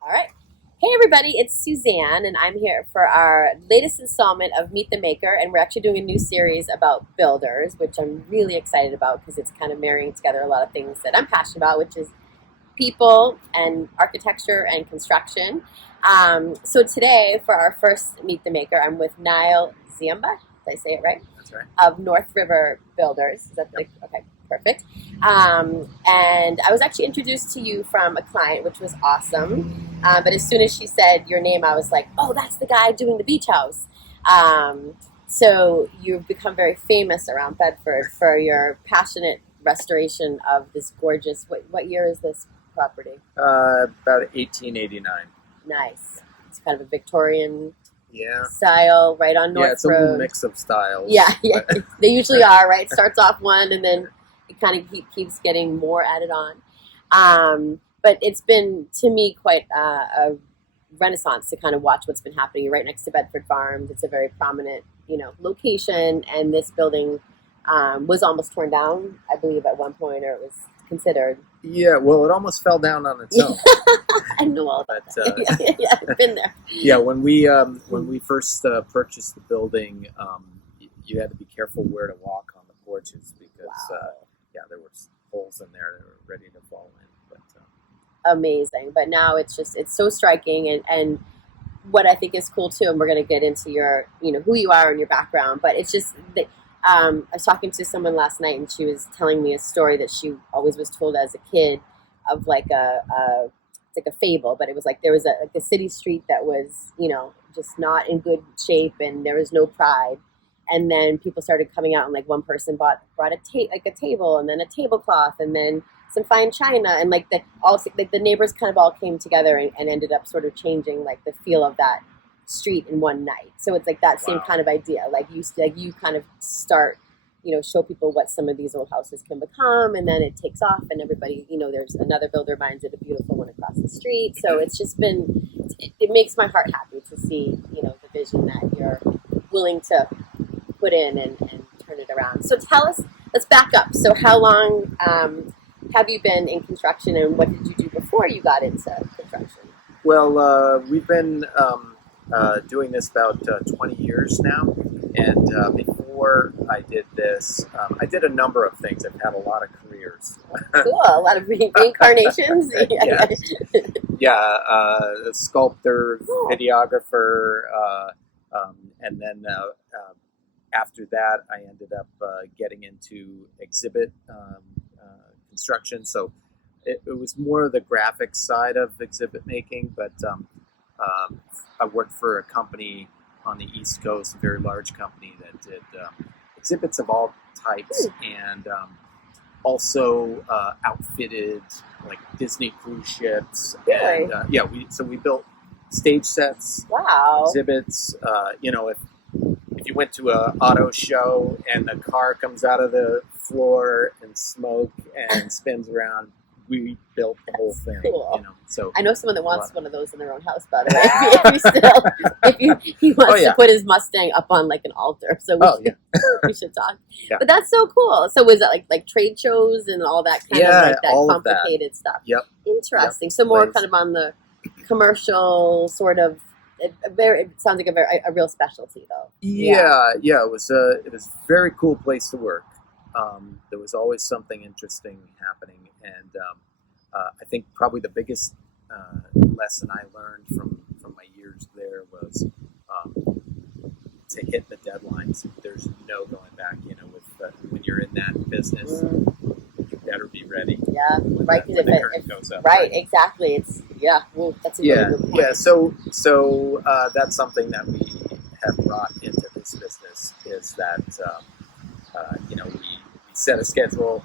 All right. Hey, everybody, it's Suzanne, and I'm here for our latest installment of Meet the Maker. And we're actually doing a new series about builders, which I'm really excited about because it's kind of marrying together a lot of things that I'm passionate about, which is people and architecture and construction. So today, for our first Meet the Maker, I'm with Nile Ziamba. Did I say it right? That's right. Of North River Builders. Is that okay? Perfect. And I was actually introduced to you from a client, which was awesome. But as soon as she said your name, I was like, oh, that's the guy doing the beach house. So you've become very famous around Bedford for your passionate restoration of this gorgeous, what year is this property? About 1889. Nice. It's kind of a Victorian Yeah. style, right on North Yeah, it's a Road. little mix of styles. Yeah, yeah. But They usually are, right? It starts off one and then it kind of keeps getting more added on. But it's been, to me, quite a renaissance to kind of watch what's been happening. You're right next to Bedford Farms. It's a very prominent, location. And this building was almost torn down, I believe, at one point, or it was considered. yeah, well, it almost fell down on its own. I know all about But that. Yeah, I've been there. yeah, when we first purchased the building, you had to be careful where to walk on the porches because Wow. yeah, there were holes in there that were ready to fall in. But Amazing. But now it's so striking, and what I think is cool too, and we're going to get into your, who you are and your background, but it's just that I was talking to someone last night and she was telling me a story that she always was told as a kid of like it's like a fable, but it was like there was a city street that was, just not in good shape and there was no pride. And then people started coming out and like one person brought a table and then a tablecloth and then some fine china and like the neighbors kind of all came together and ended up sort of changing like the feel of that street in one night. So it's like that same Wow. kind of idea. Like you kind of start, show people what some of these old houses can become, and then it takes off, and everybody, there's another builder finds it a beautiful one across the street. So it's just been, it makes my heart happy to see, the vision that you're willing to put in and turn it around. So tell us, let's back up. So how long have you been in construction, and what did you do before you got into construction? well, we've been doing this about 20 years now, and before I did this, I did a number of things. I've had a lot of careers. Cool, a lot of reincarnations. Yes. Yeah, a sculptor, Cool. videographer, and then after that, I ended up getting into exhibit construction. So it was more the graphic side of exhibit making, but I worked for a company on the East Coast, a very large company that did exhibits of all types, and also outfitted like Disney cruise ships. Really? And yeah, we built stage sets, Wow. exhibits. If you went to an auto show and the car comes out of the floor and smoke and spins around, we built the whole thing. Cool. So I know someone that wants one of those in their own house, by the way. He wants to put his Mustang up on like an altar, so we should talk. Yeah. But that's so cool. So was that like trade shows and all that kind of like that all complicated stuff? Yep. Interesting. Yep. So more Plays. kind of on the commercial sort of. It sounds like a real specialty though. Yeah. It was a very cool place to work. There was always something interesting happening, and I think probably the biggest lesson I learned from my years there was to hit the deadlines. There's no going back. When you're in that business, you better be ready. Yeah, right. When the curtain goes up. Right, exactly. It's that's a really good point. Yeah. So that's something that we have brought into this business is that we set a schedule,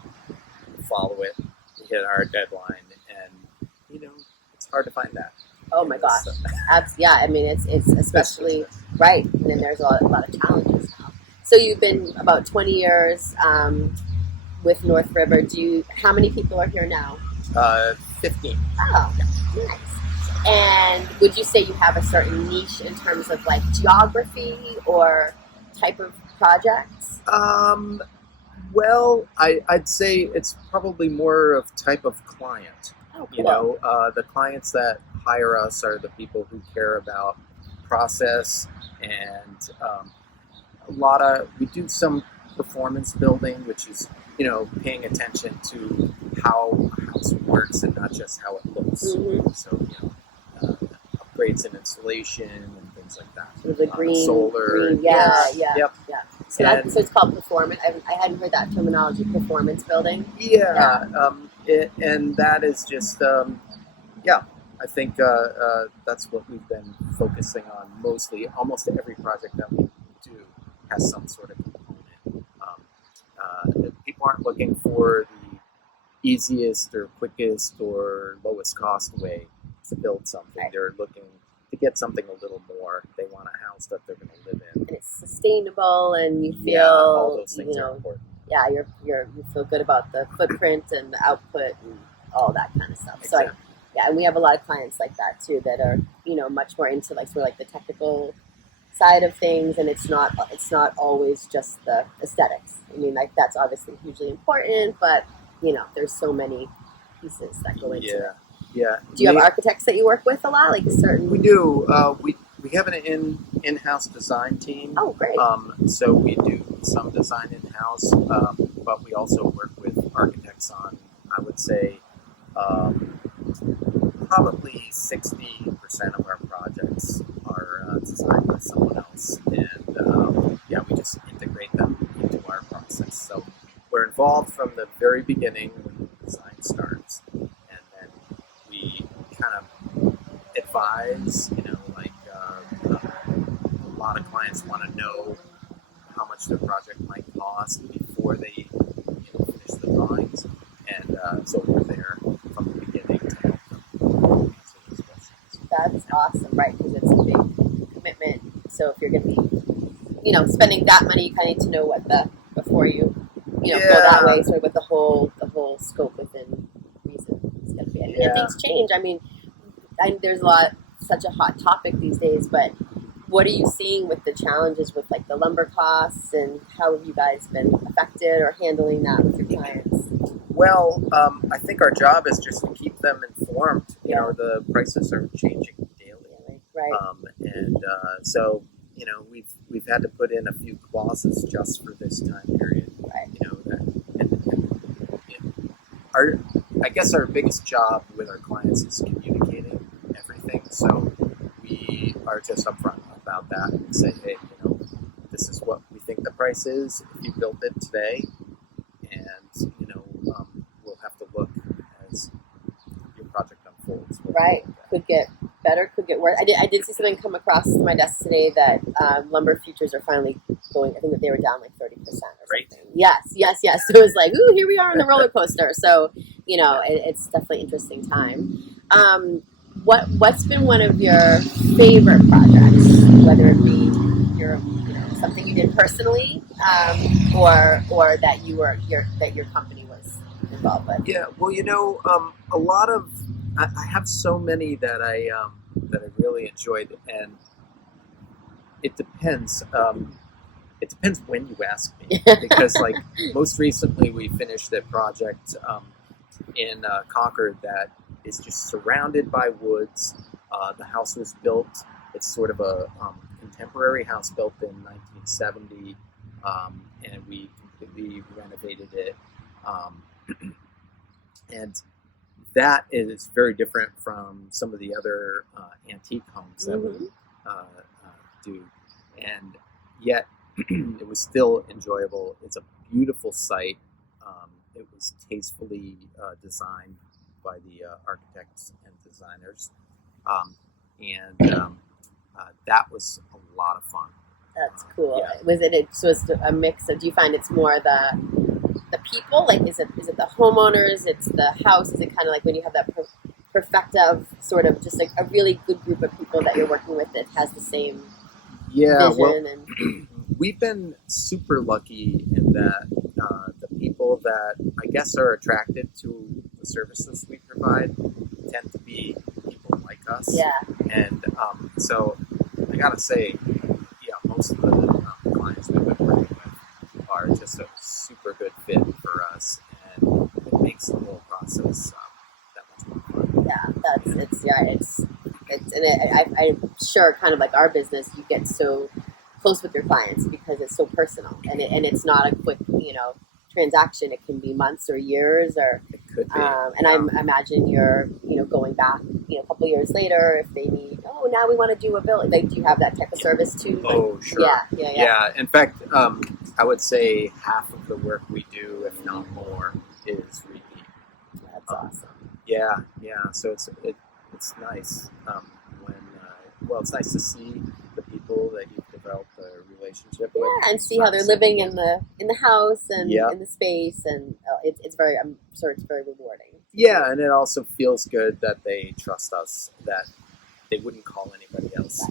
we follow it, we hit our deadline, and it's hard to find that. Oh my gosh. Yeah, I mean it's especially right, and then there's a lot of challenges now. So you've been about 20 years with North River. How many people are here now? 15. Oh, nice. And would you say you have a certain niche in terms of like geography or type of projects? Well, I'd say it's probably more of type of client. Oh, cool. The clients that hire us are the people who care about process and we do some performance building, which is paying attention to how a house works and not just how it looks. Mm-hmm. So upgrades in insulation and things like that. Sort of the green, solar, yeah. Yep. So it's called performance. I hadn't heard that terminology, performance building. Yeah. And that is just I think that's what we've been focusing on mostly. Almost every project that we do has some sort of component. People aren't looking for the easiest or quickest or lowest cost way to build something. Right. They're looking to get something a little more. They want a house that they're going to live in, and it's sustainable, and you feel all those things are important. Yeah, you feel good about the footprint and the output and all that kind of stuff. Exactly. So and we have a lot of clients like that too that are much more into the technical side of things, and it's not always just the aesthetics. I mean, that's obviously hugely important, but there's so many pieces that go into it. Yeah. Do you have architects that you work with a lot, like certain? We do. We have an in-house design team. Oh, great. So we do some design in-house, but we also work with architects on, I would say, probably 60% of our projects are designed by someone else, and we just integrate them into our process. So we're involved from the very beginning when the design starts, and then we kind of advise. A lot of clients want to know how much their project might cost before they finish the drawings, and so we're there from the beginning to help them answer those questions. That's awesome, right? Because it's a big commitment. So if you're going to be, spending that money, you kind of need to know before you, go that way. So with the whole scope within reason is going to be. And things change. I mean, there's such a hot topic these days, but what are you seeing with the challenges with the lumber costs, and how have you guys been affected or handling that with your clients? Well, I think our job is just to keep them informed. The prices are changing daily, right? So we've had to put in a few clauses just for this time period, right? I guess our biggest job with our clients is communicating everything. So we are just upfront about that and say, hey, this is what we think the price is if you build it today, and we'll have to look as your project unfolds. Right, could get better, could get worse. I did see something come across my desk today that lumber futures are finally going. I think that they were down 30% or Great. something. Yes. So it was ooh, here we are on the roller coaster. So it's definitely an interesting time. What's been one of your favorite projects, whether it be something you did personally, or that your company was involved with? Yeah, well, a lot of I have so many that I really enjoyed, and it depends. It depends when you ask me, because most recently we finished a project in Concord that is just surrounded by woods. The house was built. It's sort of a contemporary house built in 1970, and we completely renovated it. And that is very different from some of the other antique homes that we do. And yet, it was still enjoyable. It's a beautiful site. It was tastefully designed by the architects and designers. That was a lot of fun. That's cool. Yeah. Was it? So it's a mix of. Do you find it's more the people? Is it the homeowners? It's the house. Is it kind of when you have that perfective sort of just a really good group of people that you're working with that has the same vision? And we've been super lucky in that the people that I guess are attracted to the services we provide tend to be people like us. Yeah. And so I gotta say, most of the clients we've been working with are just a super good fit for us, and it makes the whole process that much more fun. Yeah, I'm sure, kind of like our business, you get so close with your clients because it's so personal, and it's not a quick, transaction. It can be months or years, or It could be. and I imagine you're, going back, a couple of years later if they need. Oh, now we want to do a bill. Like, do you have that type of service too? Oh, sure. Yeah. In fact, I would say half of the work we do, if not more, is repeat. That's awesome. Yeah. So it's nice when it's nice to see the people that you've developed a relationship with. Yeah, and see how they're living in the house and in the space, and it's very. I'm sure it's very rewarding. Yeah, and it also feels good that they trust us, that they wouldn't call anybody else.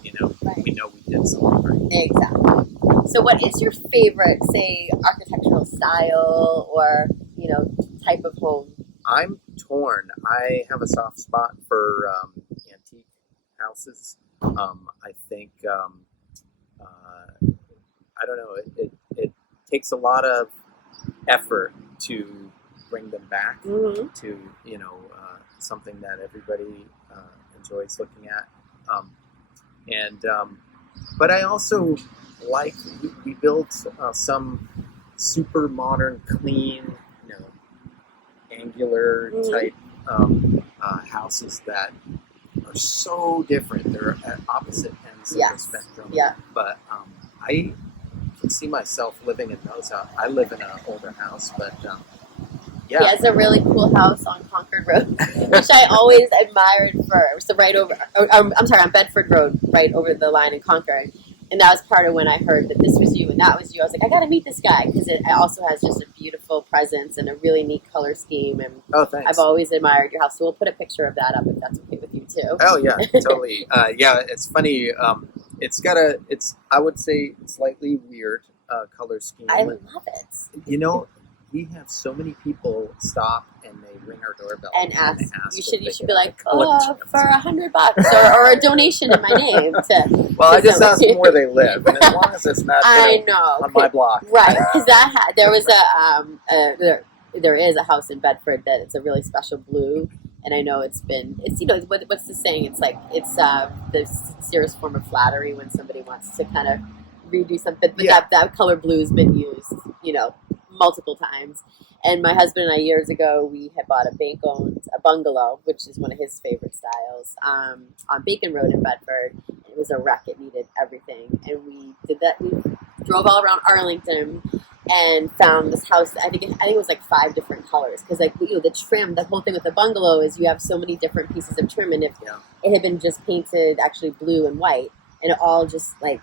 Right. We know we did something right. Exactly. So, what is your favorite, say, architectural style or type of home? I'm torn. I have a soft spot for antique houses. I think I don't know. It takes a lot of effort to bring them back to something that everybody enjoys looking at. But I also like we built some super modern, clean, angular type houses that are so different. They're at opposite ends of the spectrum. Yeah. But I can see myself living in those. I live in an older house, but He has a really cool house on Concord Road, which I always admired for. So right over, I'm sorry, on Bedford Road, right over the line in Concord. And that was part of when I heard that this was you and that was you. I was like, I got to meet this guy because it also has just a beautiful presence and a really neat color scheme. And thanks. I've always admired your house. So we'll put a picture of that up if that's okay with you too. Oh yeah, totally. It's funny. It's I would say slightly weird color scheme. I love it. We have so many people stop and they ring our doorbell and ask you should be like, for $100 or a donation in my name. I just ask them where they live, and as long as it's not on my block, right? Because there was there is a house in Bedford that it's a really special blue, and I know it's what's the saying? It's like it's the sincerest form of flattery when somebody wants to kind of redo something, but that color blue has been used, multiple times. And my husband and I, years ago, we had bought a bungalow, which is one of his favorite styles, on Bacon Road in Bedford. It was a wreck. It needed everything. And we did that. We drove all around Arlington and found this house. I think it was like 5 different colors. Because the trim, the whole thing with the bungalow is you have so many different pieces of trim. And if it had been just painted actually blue and white, and it all just it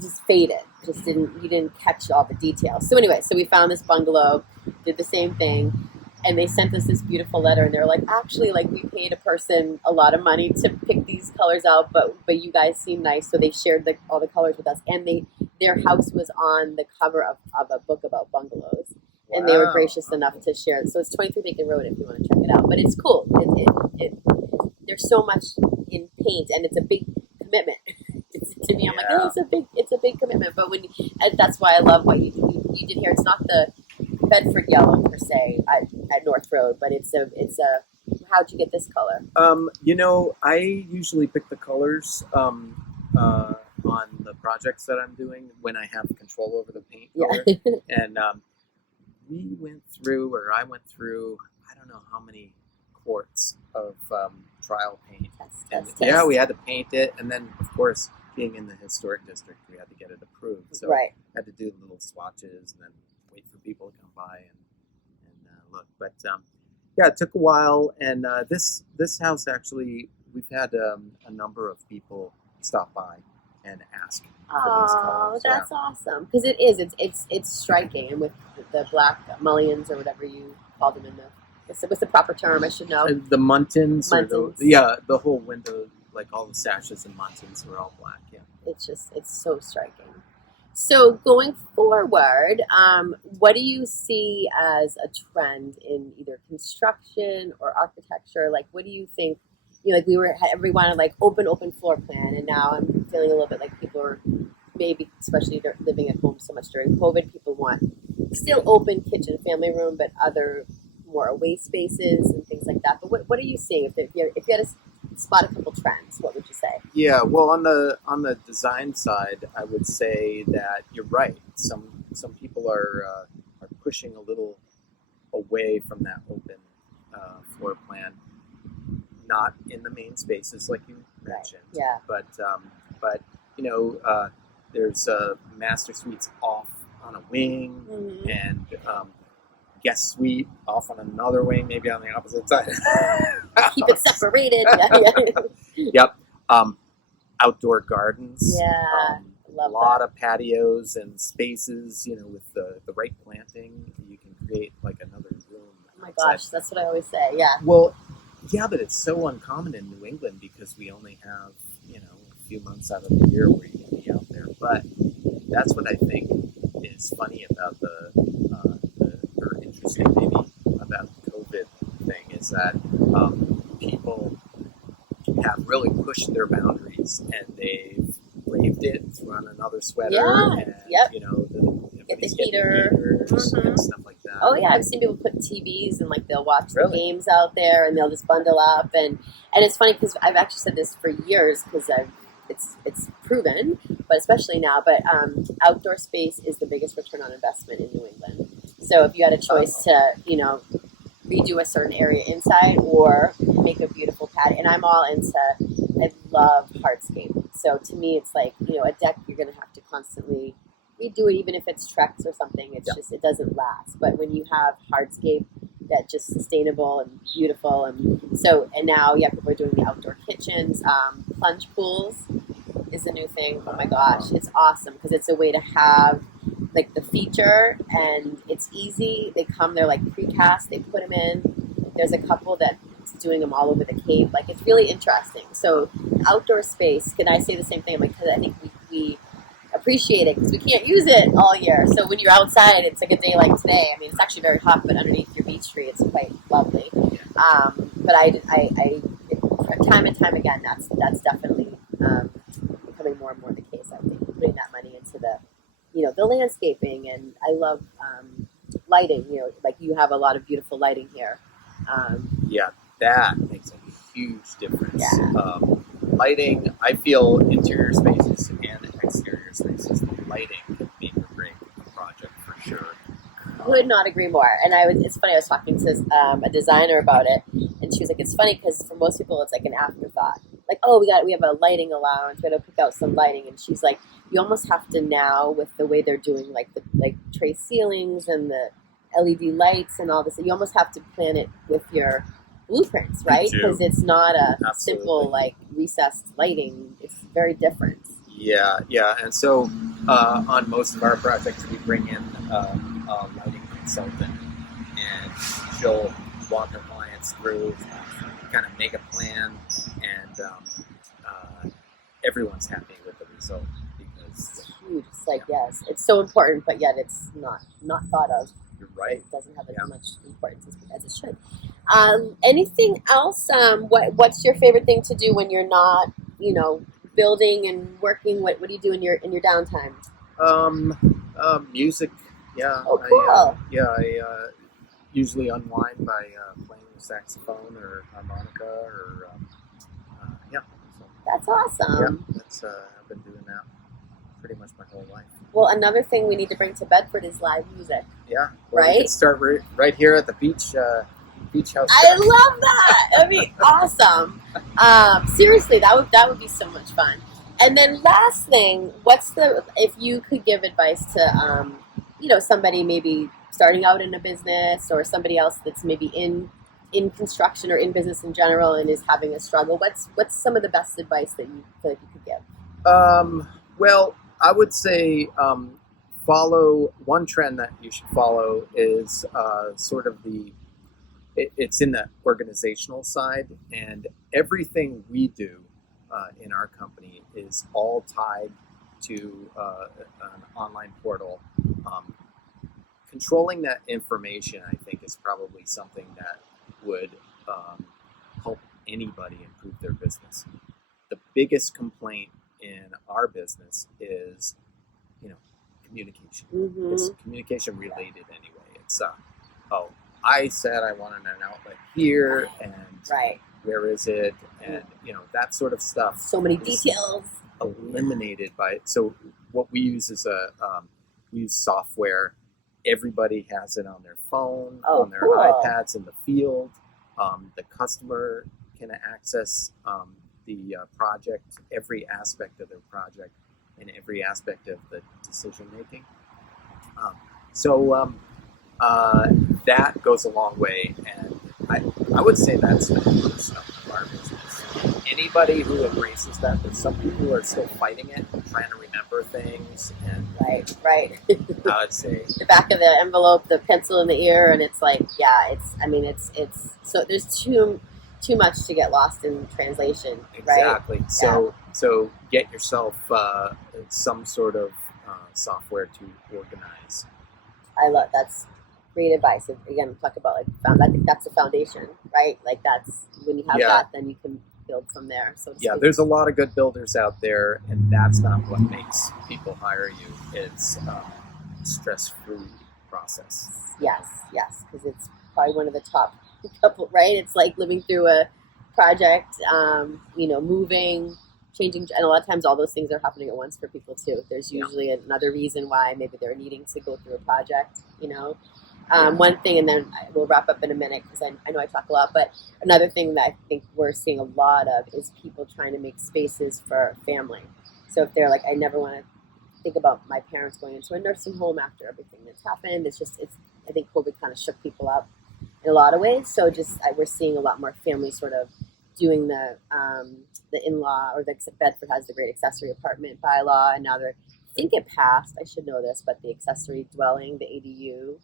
just faded. You didn't catch all the details. So anyway, we found this bungalow, did the same thing, and they sent us this beautiful letter, and they were like, actually, we paid a person a lot of money to pick these colors out, but you guys seem nice, so they shared all the colors with us, and their house was on the cover of a book about bungalows, and they were gracious enough to share it. So it's 23 Bacon Road if you want to check it out, but it's cool. There's so much in paint, and it's a big commitment. To me, I'm like, it's a big commitment. But that's why I love what you did here. It's not the Bedford yellow per se at North Road, but it's a. How'd you get this color? I usually pick the colors on the projects that I'm doing when I have control over the paint color. And I went through, I don't know how many quarts of trial paint. Test. We had to paint it, and then of course, being in the historic district, we had to get it approved. So I had to do little swatches and then wait for people to come by and look. But it took a while. And this house actually, we've had a number of people stop by and ask for these colors. Oh, that's awesome! Because it is. It's striking, and with the black mullions or whatever you call them what's the proper term? I should know. The muntins. The whole window. All the sashes and muntins were all black, It's so striking. So going forward, what do you see as a trend in either construction or architecture? What do you think, everyone open floor plan, and now I'm feeling a little bit like people are maybe, especially they're living at home so much during COVID, people want still open kitchen, family room, but other more away spaces and things like that. But what are you seeing? If you had to spot a couple trends, what would you say? Yeah, well, on the design side, I would say that you're right. Some people are pushing a little away from that open floor plan, not in the main spaces like you mentioned, Yeah. but there's master suites off on a wing, Mm-hmm. and guest suite off on another wing, maybe on the opposite side. Keep it separated. Yeah. Yep. Outdoor gardens. Yeah. A Love lot that. of patios and spaces, with the right planting, you can create like another room. Oh my outside. gosh, that's what I always say. Yeah. Well, yeah, but it's so uncommon in New England because we only have, a few months out of the year where you can be out there. But that's what I think is funny about or interesting maybe about the COVID thing is that people have really pushed their boundaries and they've braved it, threw on another sweater, Yeah. and Yep. get the heater. heaters Mhm. and stuff like that. Oh yeah, I've seen people put TVs and like they'll watch Really? the games out there and they'll just bundle up and it's funny because I've actually said this for years because it's proven, but especially now. But outdoor space is the biggest return on investment in New England. So if you had a choice to redo a certain area inside or make a beautiful patio, and I'm all into. I love hardscape. So to me, it's like a deck you're gonna have to constantly redo it, even if it's Trex or something. It's just it doesn't last. But when you have hardscape that's just sustainable and beautiful, and now people are doing the outdoor kitchens, plunge pools is a new thing. Oh my gosh, it's awesome because it's a way to have like the feature and it's easy. They're like precast. They put them in. There's a couple that's doing them all over the cave. Like it's really interesting. So outdoor space. Can I say the same thing? Because I think we appreciate it because we can't use it all year. So when you're outside, it's like a day like today. I mean, it's actually very hot, but underneath your beech tree, it's quite lovely. But time and time again, that's definitely becoming more and more the case. I think putting that money into the landscaping, and I love lighting. Like you have a lot of beautiful lighting here. Yeah, that makes a huge difference. Yeah. Lighting, I feel interior spaces and exterior spaces, the lighting can make or break a project for sure. Could not agree more. And it's funny, I was talking to a designer about it, and she was like, it's funny because for most people it's like an afterthought. Like, oh, we have a lighting allowance, we got to pick out some lighting. And she's like, you almost have to now, with the way they're doing like the tray ceilings and the LED lights and all this, you almost have to plan it with your blueprints, right? Because it's not a simple like recessed lighting. It's very different. Yeah. And so on most of our projects, we bring in a lighting consultant, and she'll walk our clients through, kind of make a plan, and everyone's happy with the result because it's huge. It's like yes, it's so important, but yet it's not thought of. You're right. It doesn't have as much importance as it should. Anything else? What's your favorite thing to do when you're not, building and working? What do you do in your downtime? Music. Yeah. Oh, cool. I usually unwind by playing the saxophone or harmonica or So, that's awesome. Yeah, that's I've been doing that pretty much my whole life. Well, another thing we need to bring to Bedford is live music. Yeah. Well, right? We could start right here at the beach house. I love that. That'd be awesome. Seriously, that would be so much fun. And then last thing, if you could give advice to somebody maybe starting out in a business or somebody else that's maybe in construction or in business in general and is having a struggle, what's some of the best advice that you feel like you could give? Well, I would say follow one trend that you should follow is sort of it's in the organizational side, and everything we do in our company is all tied to an online portal. Controlling that information, I think, is probably something that would help anybody improve their business. The biggest complaint in our business is, communication. Mm-hmm. It's communication related anyway. It's I said I wanted an outlet here, and right. where is it, and that sort of stuff. So many is details. eliminated by it. So what we use is we use software. Everybody has it on their phone, on their cool. iPads in the field. The customer can access the project, every aspect of their project, and every aspect of the decision making. So that goes a long way, and I would say that's the first of our business. Anybody who embraces that, there's some people who are still fighting it, trying to remember things, and Right. I would say The back of the envelope, the pencil in the ear, and it's like, it's so there's too much to get lost in translation, exactly. right? So get yourself some sort of software to organize. I love that's great advice. And again, talk about I think that's the foundation, right? Like that's when you have that, then you can build from there. So there's a lot of good builders out there, and that's not what makes people hire you. It's stress-free process. Yes, because it's probably one of the top couple, right? It's like living through a project, moving, changing, and a lot of times all those things are happening at once for people too. There's usually another reason why maybe they're needing to go through a project, One thing, and then we'll wrap up in a minute because I know I talk a lot, but another thing that I think we're seeing a lot of is people trying to make spaces for family. So if they're like, I never want to think about my parents going into a nursing home after everything that's happened. I think COVID kind of shook people up in a lot of ways. So we're seeing a lot more families sort of doing the in-law, or the Bedford has the great accessory apartment bylaw, and now I think it passed. I should know this, but the accessory dwelling, the ADU,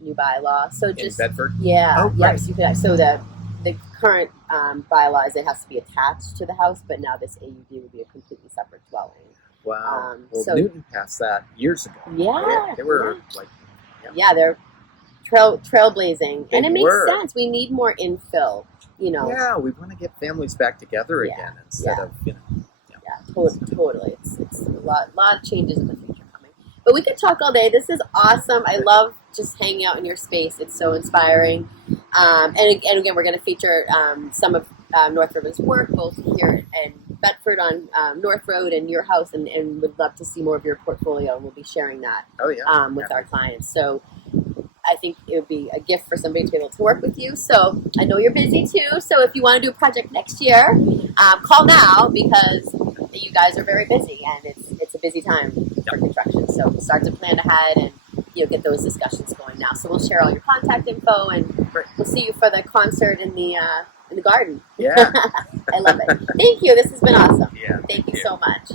new bylaw. So just in Bedford, So the current bylaw is it has to be attached to the house, but now this AUD would be a completely separate dwelling. Wow. Newton passed that years ago. Yeah, they were they're trailblazing, and it makes were. sense. We need more infill. Yeah, we want to get families back together again instead of totally. It's a lot of changes in the future coming. But we could talk all day. This is awesome. I love just hanging out in your space. It's so inspiring. And again, we're going to feature some of North River's work, both here in Bedford on North Road and your house, and would love to see more of your portfolio. And we'll be sharing that with our clients. So I think it would be a gift for somebody to be able to work with you. So I know you're busy too. So if you want to do a project next year, call now because you guys are very busy and it's a busy time for construction. So start to plan ahead and get those discussions going now. So we'll share all your contact info and we'll see you for the concert in the garden. Yeah. I love it. Thank you. This has been awesome. Yeah. Thank you so much.